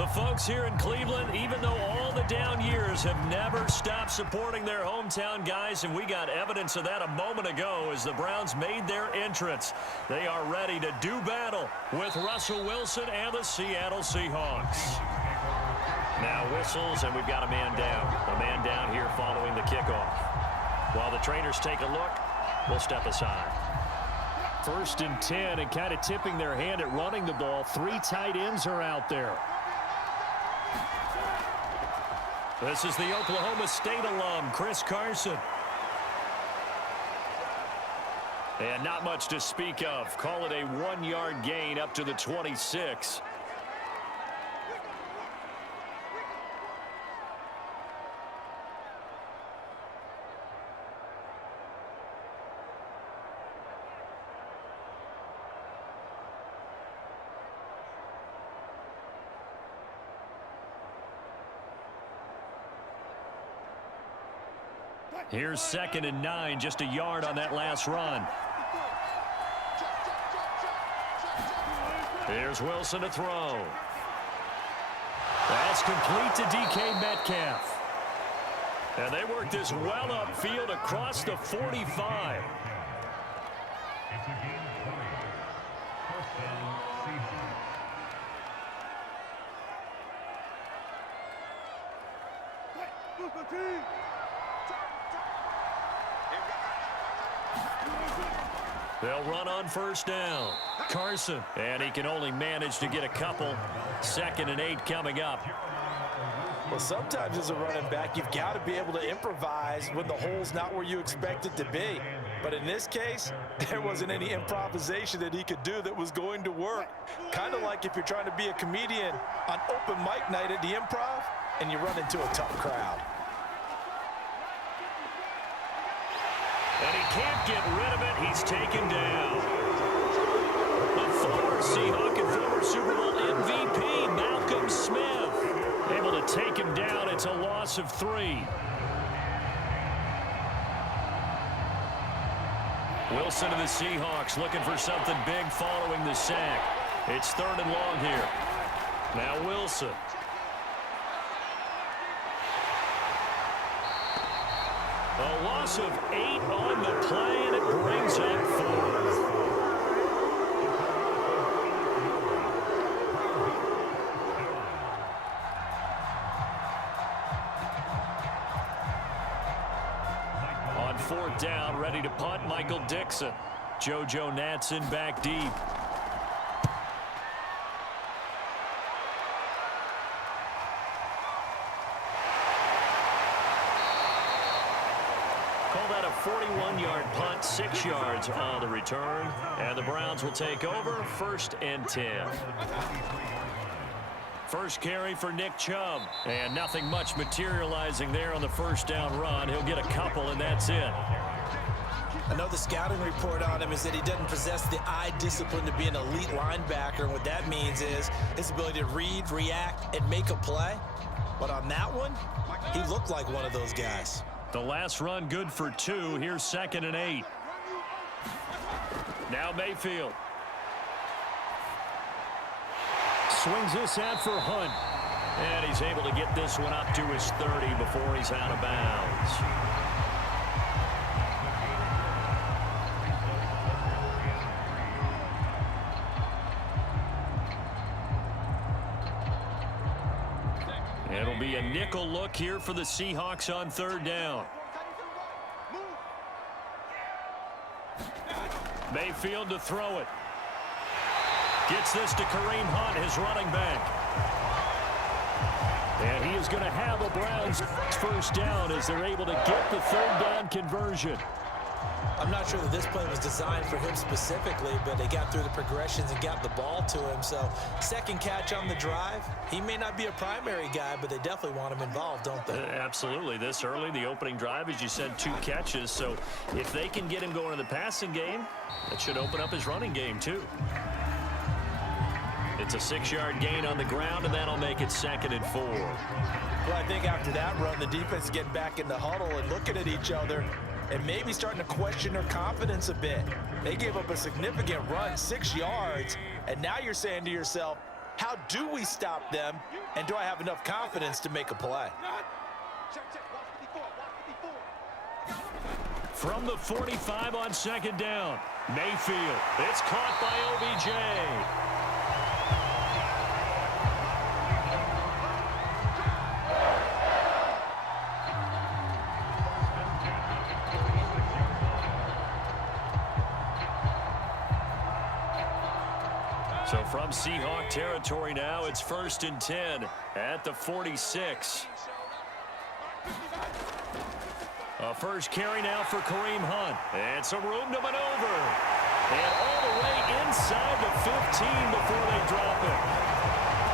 The folks here in Cleveland, even though all the down years, have never stopped supporting their hometown guys, and we got evidence of that a moment ago as the Browns made their entrance. They are ready to do battle with Russell Wilson and the Seattle Seahawks. Now whistles, and we've got a man down. A man down here following the kickoff. While the trainers take a look, we'll step aside. 1st and 10, and kind of tipping their hand at running the ball. 3 tight ends are out there. This is the Oklahoma State alum, Chris Carson. And not much to speak of. Call it a 1-yard gain up to the 26. Here's 2nd and 9, just a yard on that last run. Here's Wilson to throw. That's complete to DK Metcalf. And they work this well upfield across the 45. They'll run on 1st down. Carson, and he can only manage to get a couple. 2nd and 8 coming up. Well, sometimes as a running back, you've got to be able to improvise when the hole's not where you expect it to be. But in this case, there wasn't any improvisation that he could do that was going to work. Kind of like if you're trying to be a comedian on open mic night at the Improv and you run into a tough crowd. And he can't get rid of it. He's taken down. The former Seahawk and former Super Bowl MVP, Malcolm Smith, able to take him down. It's a loss of 3. Wilson and the Seahawks looking for something big following the sack. It's 3rd and long here. Now Wilson. A loss of 8 on the play, and it brings up 4th. On 4th down, ready to punt, Michael Dixon. JoJo Natson back deep. Call that a 41-yard punt, 6 yards on the return. And the Browns will take over, 1st and 10. First carry for Nick Chubb. And nothing much materializing there on the 1st down run. He'll get a couple, and that's it. I know the scouting report on him is that he doesn't possess the eye discipline to be an elite linebacker. And what that means is his ability to read, react, and make a play. But on that one, he looked like one of those guys. The last run good for 2. Here's 2nd and 8. Now Mayfield. Swings this out for Hunt. And he's able to get this one up to his 30 before he's out of bounds. It'll be a nickel look here for the Seahawks on 3rd down. Mayfield to throw it. Gets this to Kareem Hunt, his running back. And he is going to have a Browns 1st down as they're able to get the 3rd down conversion. I'm not sure that this play was designed for him specifically, but they got through the progressions and got the ball to him. So 2nd catch on the drive. He may not be a primary guy, but they definitely want him involved, don't they? Absolutely. This early, the opening drive, as you said, 2 catches. So if they can get him going in the passing game, that should open up his running game too. It's a 6-yard gain on the ground, and that'll make it 2nd and 4. Well, I think after that run, the defense is getting back in the huddle and looking at each other and maybe starting to question their confidence a bit. They gave up a significant run, 6 yards, and now you're saying to yourself, How do we stop them, and do I have enough confidence to make a play? From the 45 on second down, Mayfield. It's caught by OBJ. So from Seahawk territory now, it's 1st and 10 at the 46. A first carry now for Kareem Hunt. And some room to maneuver. And all the way inside the 15 before they drop it.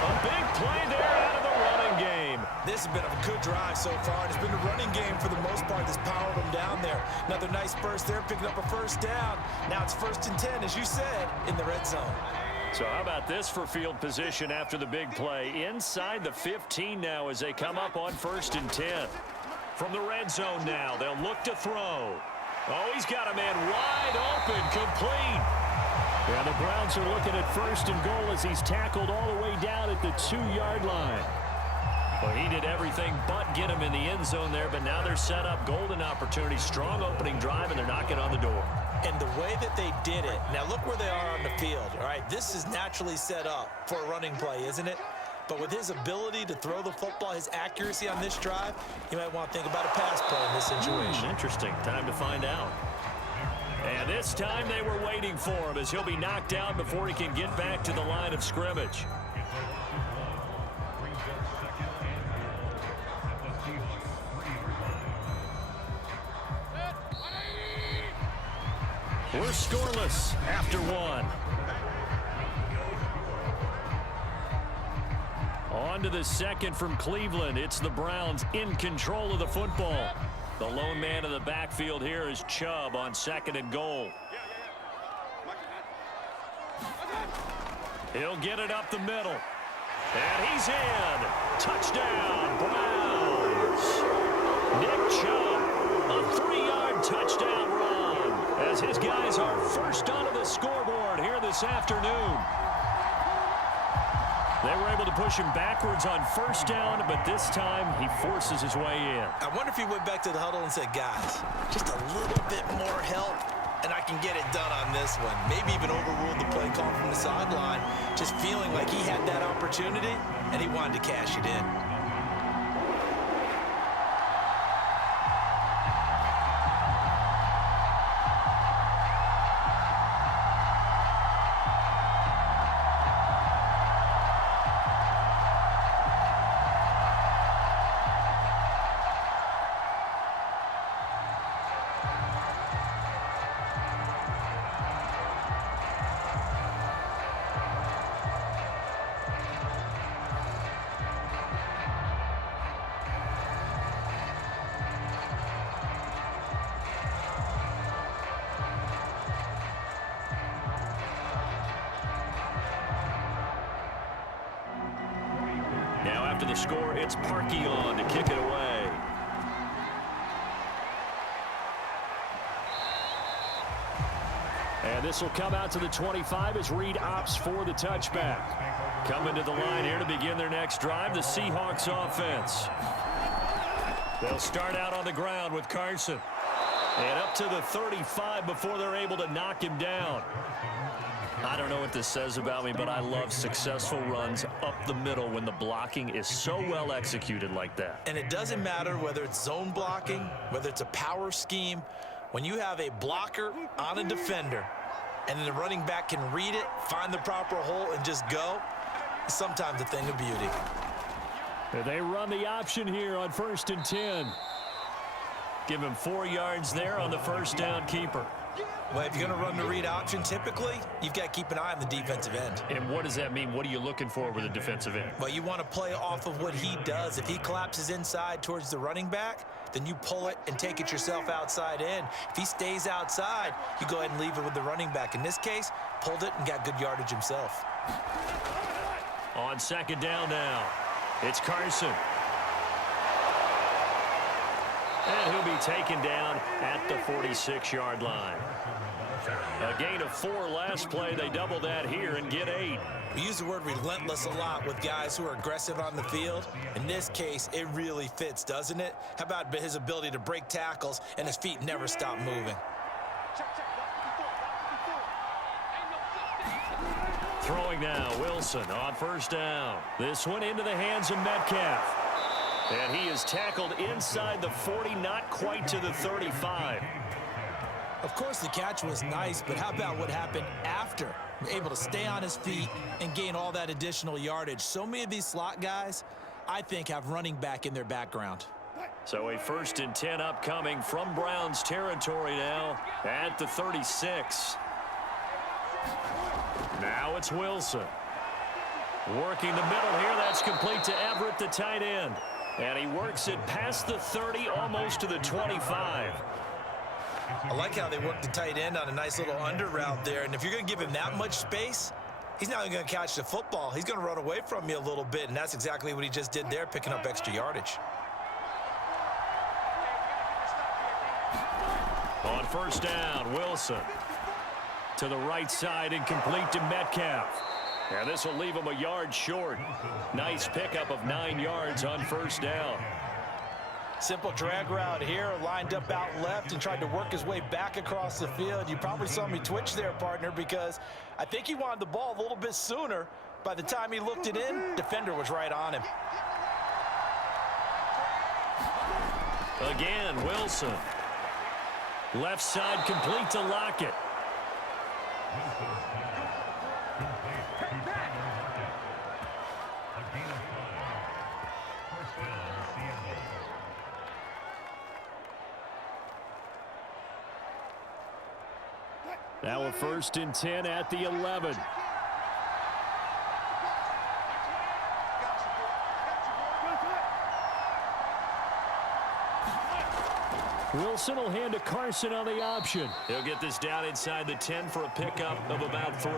A big play there out of the running game. This has been a good drive so far. It's been the running game for the most part that's powered them down there. Another nice burst there, picking up a first down. Now it's 1st and 10, as you said, in the red zone. So how about this for field position after the big play? Inside the 15 now as they come up on 1st and 10. From the red zone now, they'll look to throw. Oh, he's got a man wide open, complete. Yeah, the Browns are looking at 1st and goal as he's tackled all the way down at the 2-yard line. Well, he did everything but get him in the end zone there, but now they're set up. Golden opportunity, strong opening drive, and they're knocking on the door. And the way that they did it, now look where they are on the field, all right? This is naturally set up for a running play, isn't it? But with his ability to throw the football, his accuracy on this drive, you might want to think about a pass play in this situation. Interesting. Time to find out. And this time they were waiting for him as he'll be knocked down before he can get back to the line of scrimmage. We're scoreless after one. On to the second from Cleveland. It's the Browns in control of the football. The lone man in the backfield here is Chubb on 2nd and goal. He'll get it up the middle. And he's in. Touchdown, Browns. Nick Chubb, a 3-yard touchdown run as his guys are first onto the scoreboard here this afternoon. They were able to push him backwards on 1st down, but this time he forces his way in. I wonder if he went back to the huddle and said, guys, just a little bit more help, and I can get it done on this one. Maybe even overruled the play call from the sideline, just feeling like he had that opportunity, and he wanted to cash it in. After the score, it's Parkey on to kick it away. And this will come out to the 25 as Reed opts for the touchback. Coming to the line here to begin their next drive, the Seahawks offense. They'll start out on the ground with Carson. And up to the 35 before they're able to knock him down. I don't know what this says about me, but I love successful runs up the middle when the blocking is so well executed like that. And it doesn't matter whether it's zone blocking, whether it's a power scheme. When you have a blocker on a defender and then the running back can read it, find the proper hole, and just go, it's sometimes a thing of beauty. They run the option here on 1st and 10. Give him 4 yards there on the 1st down keeper. Well, if you're going to run the read option, typically, you've got to keep an eye on the defensive end. And what does that mean? What are you looking for with a defensive end? Well, you want to play off of what he does. If he collapses inside towards the running back, then you pull it and take it yourself outside in. If he stays outside, you go ahead and leave it with the running back. In this case, pulled it and got good yardage himself. On 2nd down now, it's Carson. And he'll be taken down at the 46-yard line. A gain of 4 last play. They double that here and get 8. We use the word relentless a lot with guys who are aggressive on the field. In this case, it really fits, doesn't it? How about his ability to break tackles and his feet never stop moving? Throwing now, Wilson on first down. This one into the hands of Metcalf. And he is tackled inside the 40, not quite to the 35. Of course, the catch was nice, but how about what happened after? Able to stay on his feet and gain all that additional yardage. So many of these slot guys, I think, have running back in their background. So a 1st and 10 upcoming from Browns territory now at the 36. Now it's Wilson. Working the middle here. That's complete to Everett, the tight end. And he works it past the 30, almost to the 25. I like how they work the tight end on a nice little under route there. And if you're going to give him that much space, he's not going to catch the football. He's going to run away from you a little bit, and that's exactly what he just did there, picking up extra yardage. On first down, Wilson. To the right side and complete to Metcalf. And this will leave him a yard short. Nice pickup of 9 yards on first down. Simple drag route here, lined up out left and tried to work his way back across the field. You probably saw me twitch there, partner, because I think he wanted the ball a little bit sooner. By the time he looked it in, defender was right on him. Again, Wilson. Left side complete to Lockett. Now a 1st and 10 at the 11. Wilson will hand to Carson on the option. He'll get this down inside the 10 for a pickup of about 3.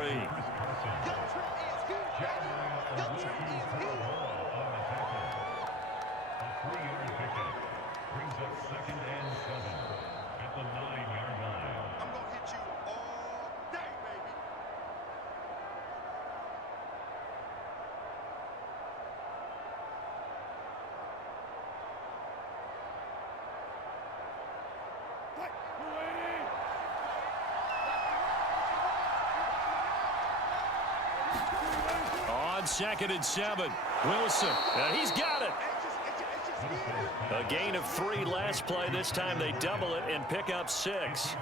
On 2nd and 7, Wilson, and he's got it. A gain of 3 last play. This time they double it and pick up 6.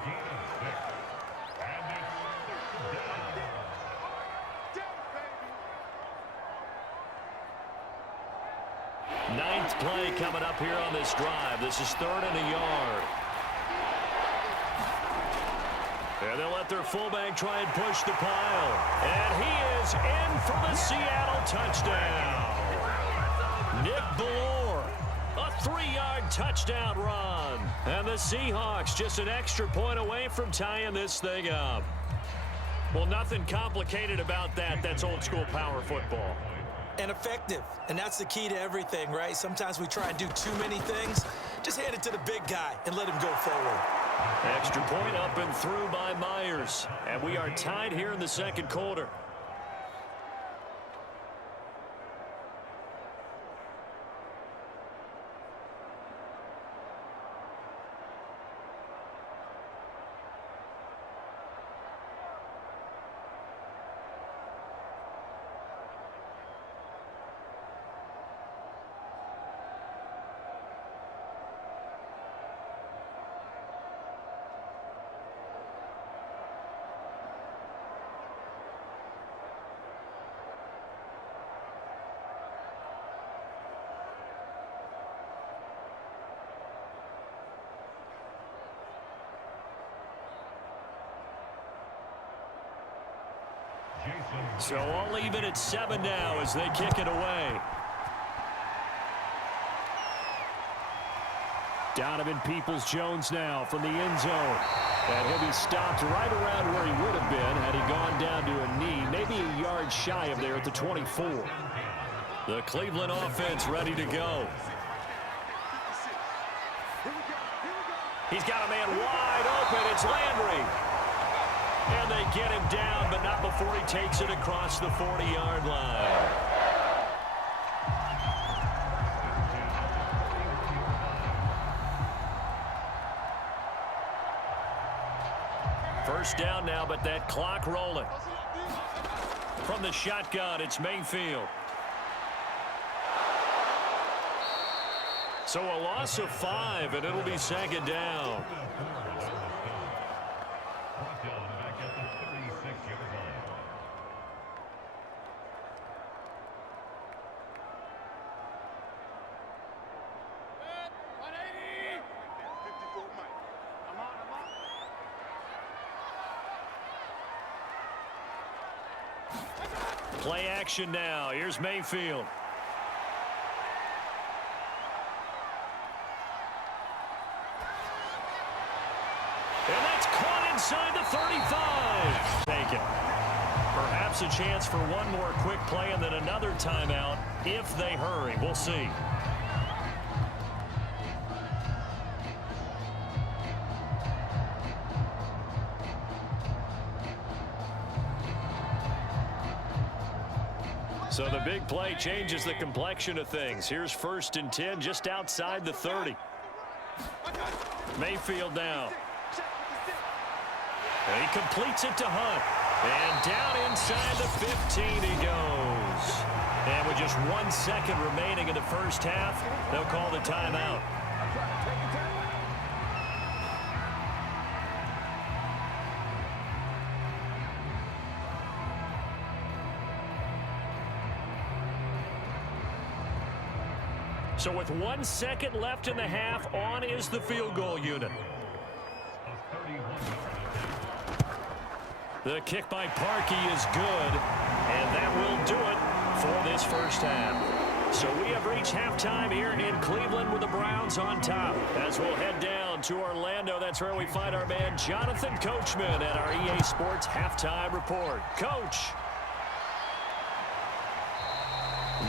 Ninth play coming up here on this drive. This is 3rd and a yard. And they'll let their fullback try and push the pile. And he is in for the Seattle touchdown. Nick Ballore, a 3-yard touchdown run. And the Seahawks just an extra point away from tying this thing up. Well, nothing complicated about that. That's old school power football. And effective. And that's the key to everything, right? Sometimes we try and do too many things. Just hand it to the big guy and let him go forward. Extra point up and through by Myers. And we are tied here in the 2nd quarter. So all even at 7 now as they kick it away. Donovan Peoples-Jones now from the end zone. And he'll be stopped right around where he would have been had he gone down to a knee, maybe a yard shy of there at the 24. The Cleveland offense ready to go. He's got a man wide open. It's Landry. And they get him down, but not before he takes it across the 40-yard line. First down now, but that clock rolling. From the shotgun, it's Mayfield. So a loss of 5, and it'll be second down. Play action now. Here's Mayfield. And that's caught inside the 35. Take it. Perhaps a chance for one more quick play and then another timeout if they hurry. We'll see. So the big play changes the complexion of things. Here's 1st and 10 just outside the 30. Mayfield now. And he completes it to Hunt. And down inside the 15 he goes. And with just 1 second remaining in the first half, they'll call the timeout. So with 1 second left in the half, on is the field goal unit. The kick by Parkey is good, and that will do it for this first half. So we have reached halftime here in Cleveland with the Browns on top. As we'll head down to Orlando, that's where we find our man Jonathan Coachman at our EA Sports Halftime Report. Coach.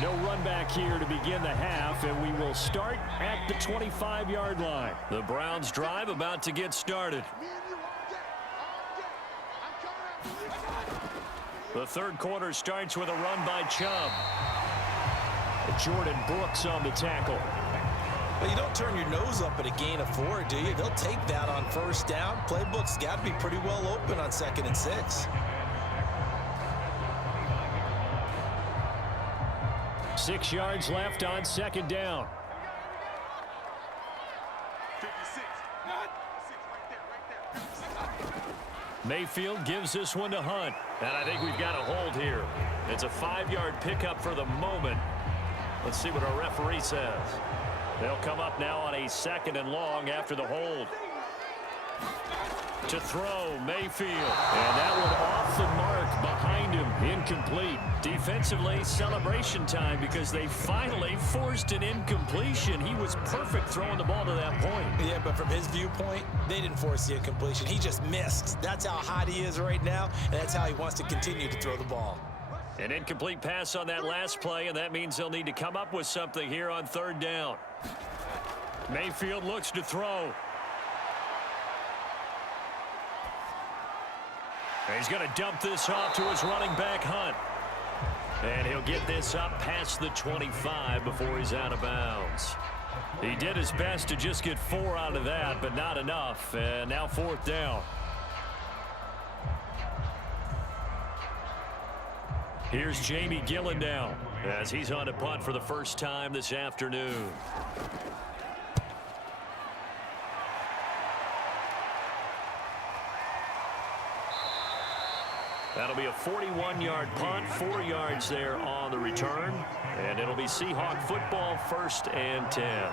No run back here to begin the half, and we will start at the 25-yard line. The Browns drive about to get started. The third quarter starts with a run by Chubb. Jordan Brooks on the tackle. Well, you don't turn your nose up at a gain of 4, do you? They'll take that on first down. Playbook's got to be pretty well open on 2nd and 6. 6 yards left on 2nd down. Mayfield gives this one to Hunt. And I think we've got a hold here. It's a 5-yard pickup for the moment. Let's see what our referee says. They'll come up now on a 2nd and long after the hold. To throw, Mayfield. And that one off the mark behind him. Incomplete. Defensively, celebration time because they finally forced an incompletion. He was perfect throwing the ball to that point. Yeah, but from his viewpoint, they didn't force the incompletion. He just missed. That's how hot he is right now, and that's how he wants to continue to throw the ball. An incomplete pass on that last play, and that means they'll need to come up with something here on 3rd down. Mayfield looks to throw. He's going to dump this off to his running back, Hunt. And he'll get this up past the 25 before he's out of bounds. He did his best to just get 4 out of that, but not enough. And now 4th down. Here's Jamie Gillen now as he's on a punt for the first time this afternoon. That'll be a 41-yard punt, 4 yards there on the return. And it'll be Seahawk football, 1st and 10.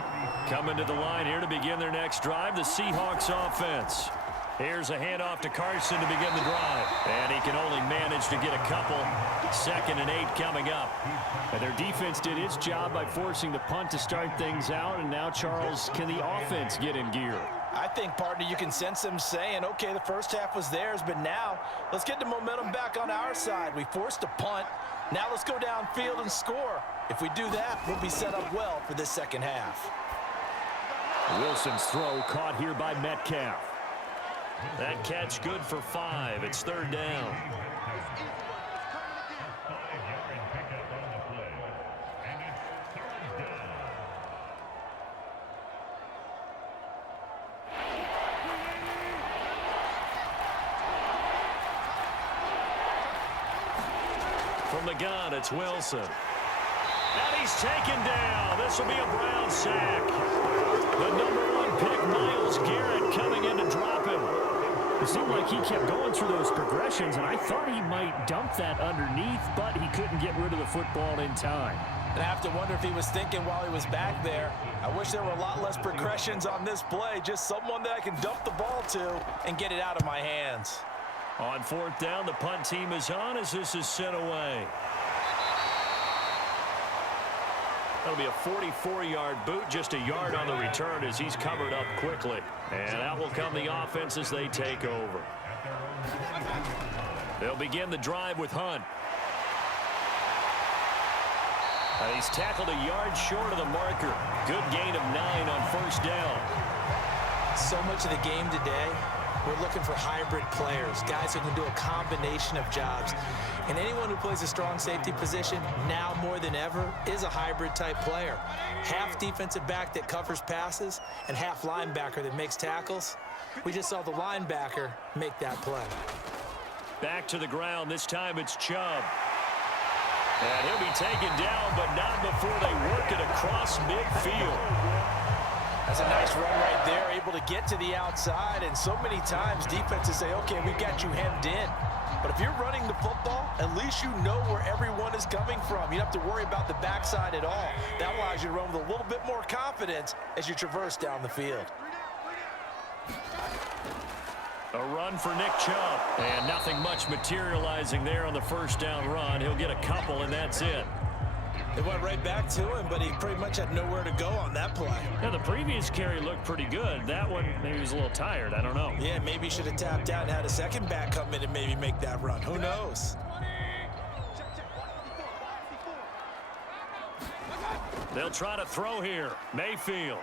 Coming to the line here to begin their next drive, the Seahawks offense. Here's a handoff to Carson to begin the drive. And he can only manage to get a couple. 2nd and 8 coming up. And their defense did its job by forcing the punt to start things out. And now, Charles, can the offense get in gear? I think, partner, you can sense them saying, okay, the first half was theirs, but now let's get the momentum back on our side. We forced a punt. Now let's go downfield and score. If we do that, we'll be set up well for this second half. Wilson's throw caught here by Metcalf. That catch good for 5. It's 3rd down. From the gun, it's Wilson. And he's taken down. This will be a Brown sack. The #1 pick, Myles Garrett, coming in to drop him. It seemed like he kept going through those progressions, and I thought he might dump that underneath, but he couldn't get rid of the football in time. And I have to wonder if he was thinking while he was back there, I wish there were a lot less progressions on this play, just someone that I can dump the ball to and get it out of my hands. On 4th down, the punt team is on as this is sent away. That'll be a 44-yard boot, just a yard on the return as he's covered up quickly. And out will come the offense as they take over. They'll begin the drive with Hunt. And he's tackled a yard short of the marker. Good gain of 9 on 1st down. So much of the game today, we're looking for hybrid players, guys who can do a combination of jobs. And anyone who plays a strong safety position, now more than ever, is a hybrid-type player. Half defensive back that covers passes and half linebacker that makes tackles. We just saw the linebacker make that play. Back to the ground. This time it's Chubb. And he'll be taken down, but not before they work it across midfield. That's a nice run right there, able to get to the outside. And so many times defenses say, okay, we got you hemmed in. But if you're running the football, at least you know where everyone is coming from. You don't have to worry about the backside at all. That allows you to run with a little bit more confidence as you traverse down the field. A run for Nick Chubb. And nothing much materializing there on the 1st down run. He'll get a couple, and that's it. It went right back to him, but he pretty much had nowhere to go on that play. Yeah, the previous carry looked pretty good. That one, maybe he was a little tired. I don't know. Yeah, maybe he should have tapped out and had a second back come in and maybe make that run. Who knows? They'll try to throw here. Mayfield.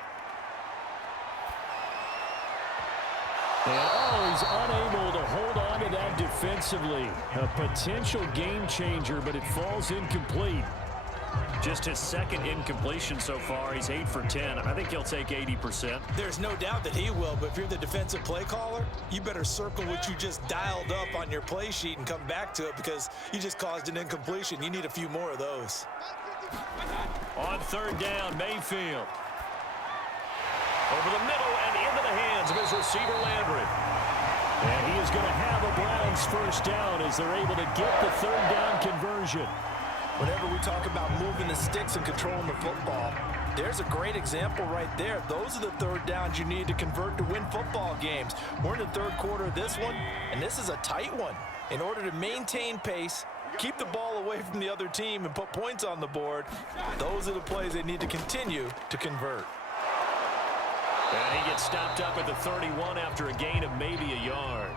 And he's unable to hold on to that defensively. A potential game changer, but it falls incomplete. Just his 2nd incompletion so far. He's 8 for 10. I think he'll take 80%. There's no doubt that he will, but if you're the defensive play caller, you better circle what you just dialed up on your play sheet and come back to it because you just caused an incompletion. You need a few more of those. On 3rd down, Mayfield. Over the middle and into the hands of his receiver, Landry. And he is going to have a Browns 1st down as they're able to get the 3rd down conversion. Whenever we talk about moving the sticks and controlling the football, there's a great example right there. Those are the 3rd downs you need to convert to win football games. We're in the 3rd quarter of this one, and this is a tight one. In order to maintain pace, keep the ball away from the other team, and put points on the board, those are the plays they need to continue to convert. And he gets stopped up at the 31 after a gain of maybe a yard.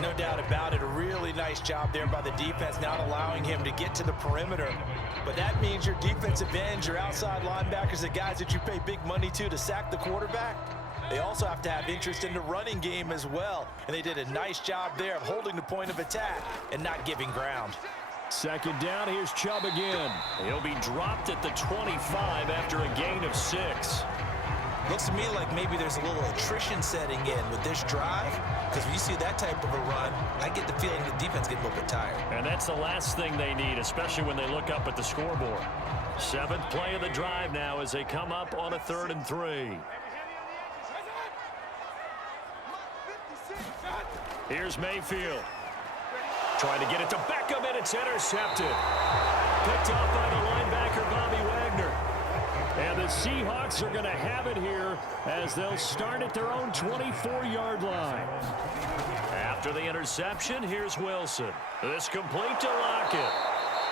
No doubt about it. A really nice job there by the defense, not allowing him to get to the perimeter. But that means your defensive ends, your outside linebackers, the guys that you pay big money to sack the quarterback, they also have to have interest in the running game as well. And they did a nice job there of holding the point of attack and not giving ground. 2nd down, here's Chubb again. He'll be dropped at the 25 after a gain of 6. Looks to me like maybe there's a little attrition setting in with this drive, because when you see that type of a run, I get the feeling the defense gets a little bit tired. And that's the last thing they need, especially when they look up at the scoreboard. 7th play of the drive now as they come up on a 3rd and 3. Here's Mayfield. Trying to get it to Beckham, and it's intercepted. Picked off by the linebacker, Bobby Wagner. And the Seahawks are going to have it here as they'll start at their own 24-yard line. After the interception, here's Wilson. This complete to Lockett.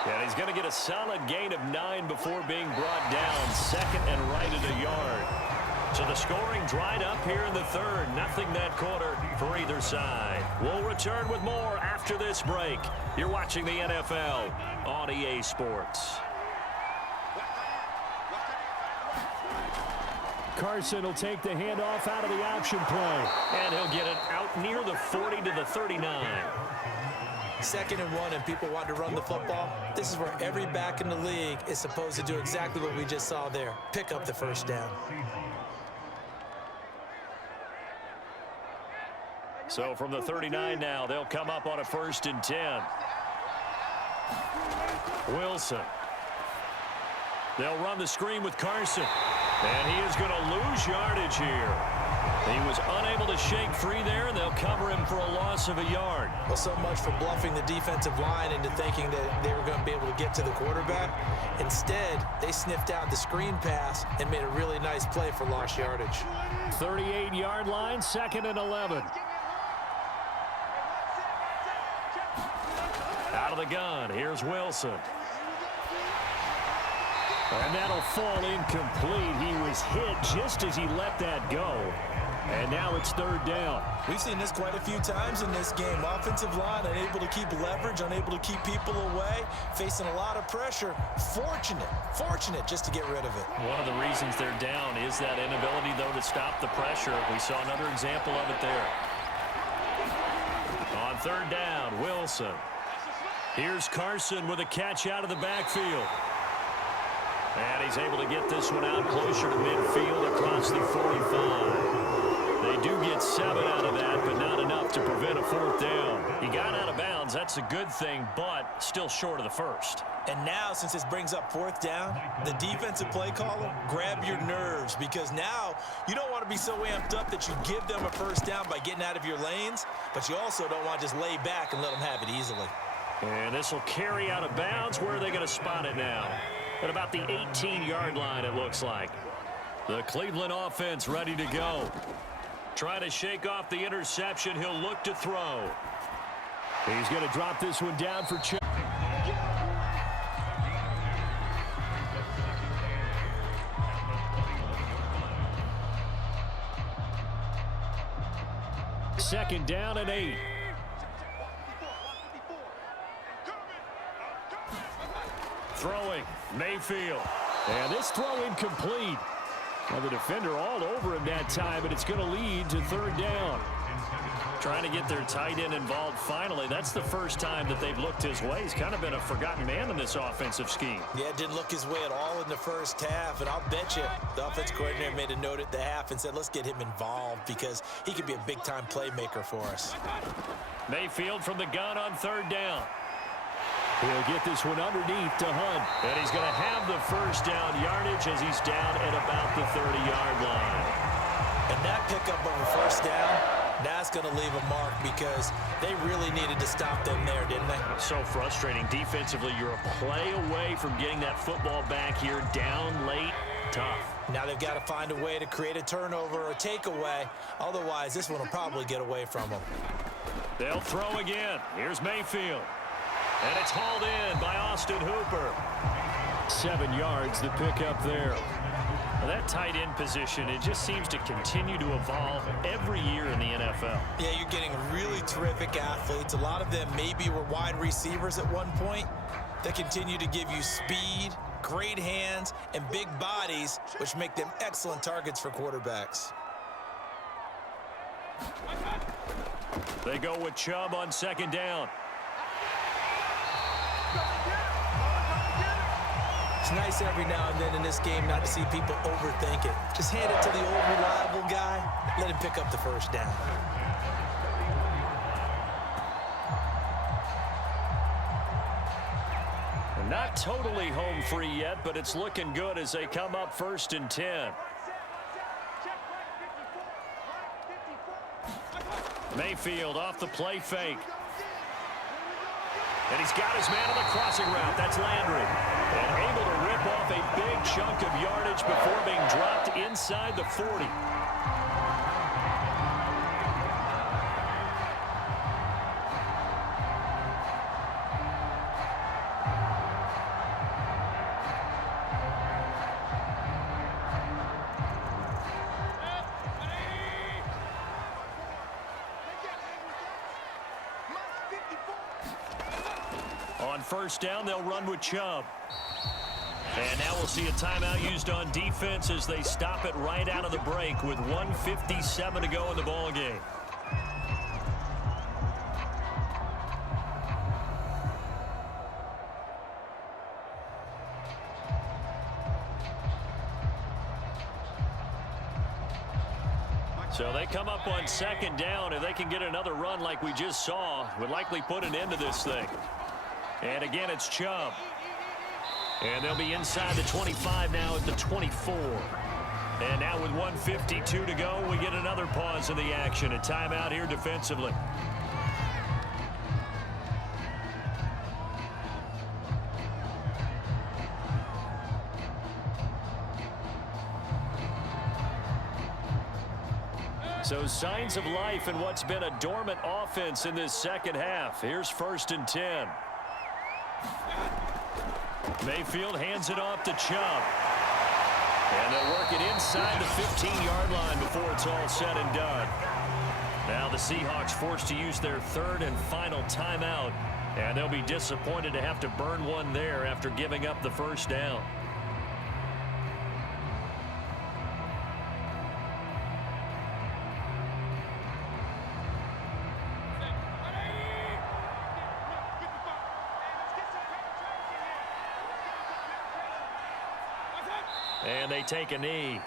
And he's going to get a solid gain of 9 before being brought down. 2nd and right at a yard. So the scoring dried up here in the 3rd. Nothing that quarter for either side. We'll return with more after this break. You're watching the NFL on EA Sports. Carson will take the handoff out of the option play. And he'll get it out near the 40 to the 39. 2nd and 1 and people want to run the football. This is where every back in the league is supposed to do exactly what we just saw there. Pick up the first down. So from the 39 now, they'll come up on a 1st and 10. Wilson. They'll run the screen with Carson. And he is going to lose yardage here. He was unable to shake free there, and they'll cover him for a loss of a yard. Well, so much for bluffing the defensive line into thinking that they were going to be able to get to the quarterback. Instead, they sniffed out the screen pass and made a really nice play for lost yardage. 38-yard line, 2nd and 11. Out of the gun, here's Wilson. And that'll fall incomplete. He was hit just as he let that go. And now it's 3rd down. We've seen this quite a few times in this game. Offensive line unable to keep leverage, unable to keep people away, facing a lot of pressure. Fortunate just to get rid of it. One of the reasons they're down is that inability, though, to stop the pressure. We saw another example of it there. On 3rd down, Wilson. Here's Carson with a catch out of the backfield. And he's able to get this one out closer to midfield across the 45. They do get 7 out of that, but not enough to prevent a 4th down. He got out of bounds. That's a good thing, but still short of the 1st. And now, since this brings up 4th down, the defensive play caller, grab your nerves, because now you don't want to be so amped up that you give them a 1st down by getting out of your lanes, but you also don't want to just lay back and let them have it easily. And this will carry out of bounds. Where are they going to spot it now? At about the 18-yard line, it looks like. The Cleveland offense ready to go. Trying to shake off the interception. He'll look to throw. He's going to drop this one down for Chubb. Second down and 8. Throwing, Mayfield. And this throw incomplete. Well, the defender all over him that time, and it's going to lead to 3rd down. Trying to get their tight end involved finally. That's the first time that they've looked his way. He's kind of been a forgotten man in this offensive scheme. Yeah, it didn't look his way at all in the 1st half, and I'll bet you the offense coordinator made a note at the half and said, let's get him involved because he could be a big-time playmaker for us. Mayfield from the gun on 3rd down. He'll get this one underneath to Hunt. And he's going to have the 1st down yardage as he's down at about the 30-yard line. And that pickup of a 1st down, that's going to leave a mark because they really needed to stop them there, didn't they? So frustrating. Defensively, you're a play away from getting that football back here down late. Tough. Now they've got to find a way to create a turnover or a takeaway. Otherwise, this one will probably get away from them. They'll throw again. Here's Mayfield. And it's hauled in by Austin Hooper. 7 yards to pick up there. Well, that tight end position, it just seems to continue to evolve every year in the NFL. Yeah, you're getting really terrific athletes. A lot of them maybe were wide receivers at one point. They continue to give you speed, great hands, and big bodies, which make them excellent targets for quarterbacks. They go with Chubb on 2nd down. It's nice every now and then in this game not to see people overthink it. Just hand it to the old reliable guy. Let him pick up the 1st down. Not totally home free yet, but it's looking good as they come up 1st and 10. Mayfield off the play fake. And he's got his man on the crossing route. That's Landry. And able to rip off a big chunk of yardage before being dropped inside the 40. On 1st down, they'll run with Chubb. And now we'll see a timeout used on defense as they stop it right out of the break with 1:57 to go in the ball game. So they come up on second down. If they can get another run like we just saw, would likely put an end to this thing. And again, it's Chubb. And they'll be inside the 25 now at the 24. And now with 1:52 to go, we get another pause in the action. A timeout here defensively. So signs of life in what's been a dormant offense in this second half. Here's 1st and 10. Mayfield hands it off to Chubb. And they'll work it inside the 15-yard line before it's all said and done. Now the Seahawks forced to use their 3rd and final timeout. And they'll be disappointed to have to burn one there after giving up the first down. And they take a knee.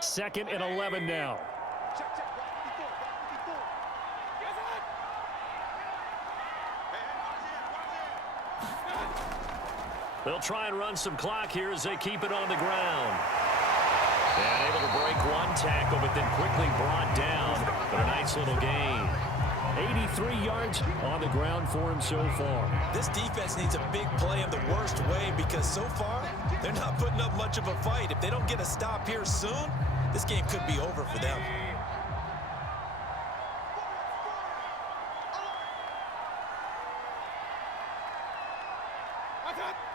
Second and 11 now. They'll try and run some clock here as they keep it on the ground. And able to break one tackle, but then quickly brought down. But a nice little gain. 83 yards on the ground for him so far. This defense needs a big play in the worst way because so far they're not putting up much of a fight. If they don't get a stop here soon, this game could be over for them.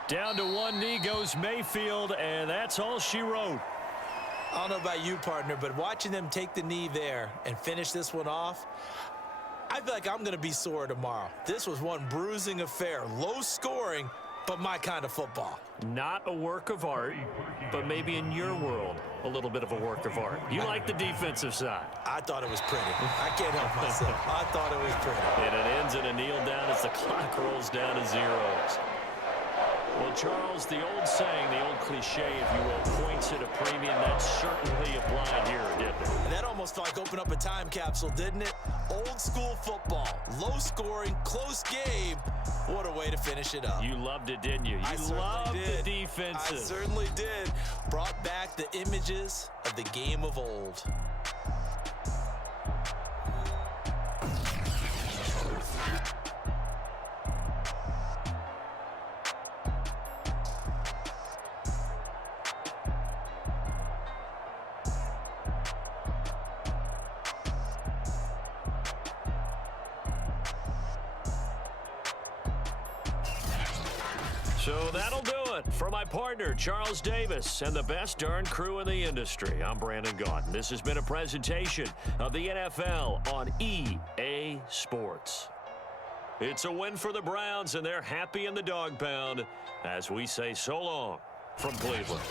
Down to one knee goes Mayfield, and that's all she wrote. I don't know about you, partner, but watching them take the knee there and finish this one off, I feel like I'm going to be sore tomorrow. This was one bruising affair, low scoring, but my kind of football. Not a work of art, but maybe in your world, a little bit of a work of art. You like the defensive side. I thought it was pretty. I can't help myself. I thought it was pretty. And it ends in a kneel down as the clock rolls down to zeros. Well, Charles, the old saying, the old cliche, if you will, points at a premium. That certainly applied here, didn't it? And that almost felt like open up a time capsule, didn't it? Old school football, low scoring, close game. What a way to finish it up. You loved it, didn't you? You loved the defenses. I certainly did. Brought back the images of the game of old. So that'll do it for my partner, Charles Davis, and the best darn crew in the industry. I'm Brandon Gaudin. This has been a presentation of the NFL on EA Sports. It's a win for the Browns, and they're happy in the dog pound as we say so long from Cleveland.